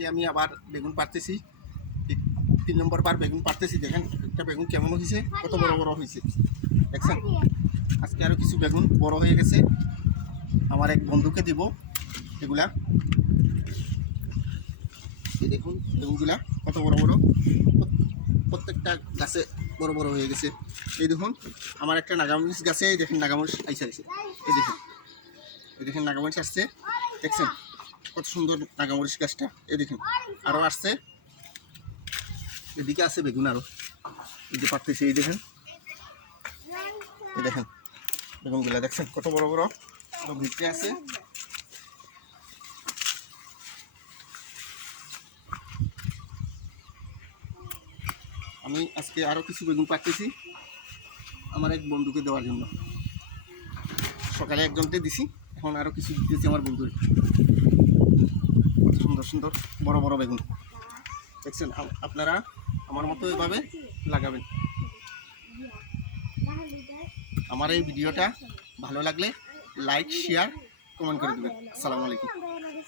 আজকে আমি আবার বেগুন পাড়তেছি, 3 নম্বর বার বেগুন পাড়তেছি। দেখেন একটা বেগুন কেমন হয়েছে, কত বড় বড় হয়েছে দেখছেন। আজকে আরও কিছু বেগুন বড় হয়ে গেছে, আমার এক বন্ধুকে দিব এগুলা। এই দেখুন বেগুনগুলা কত বড় বড়, প্রত্যেকটা গাছে বড় বড় হয়ে গেছে। এই দেখুন আমার একটা নাগামরিচ গাছে দেখেন নাগামরিচ আইসা গেছে। এই দেখেন নাগামরিচ আসছে, দেখছেন কত সুন্দর নাগামরিচ গাছটা। এই দেখুন আরও আসছে, এদিকে আছে বেগুন আরও, এই যে পারতেছি। এই দেখেন বেগুনগুলা দেখছেন কত বড় বড়, আরও ভিতরে আছে। আমি আজকে আরও কিছু বেগুন পাড়তেছি আমার এক বন্ধুকে দেওয়ার জন্য। সকালে একজনকে দিছি, এখন আরও কিছু দিতেছি আমার বন্ধুর। সুন্দর সুন্দর বড় বড় বেগুন দেখছেন। আপনারা আমার মতো এভাবে লাগাবেন। আমার এই ভিডিওটা ভালো লাগলে লাইক, শেয়ার, কমেন্ট করে দেবেন। আসসালামু আলাইকুম।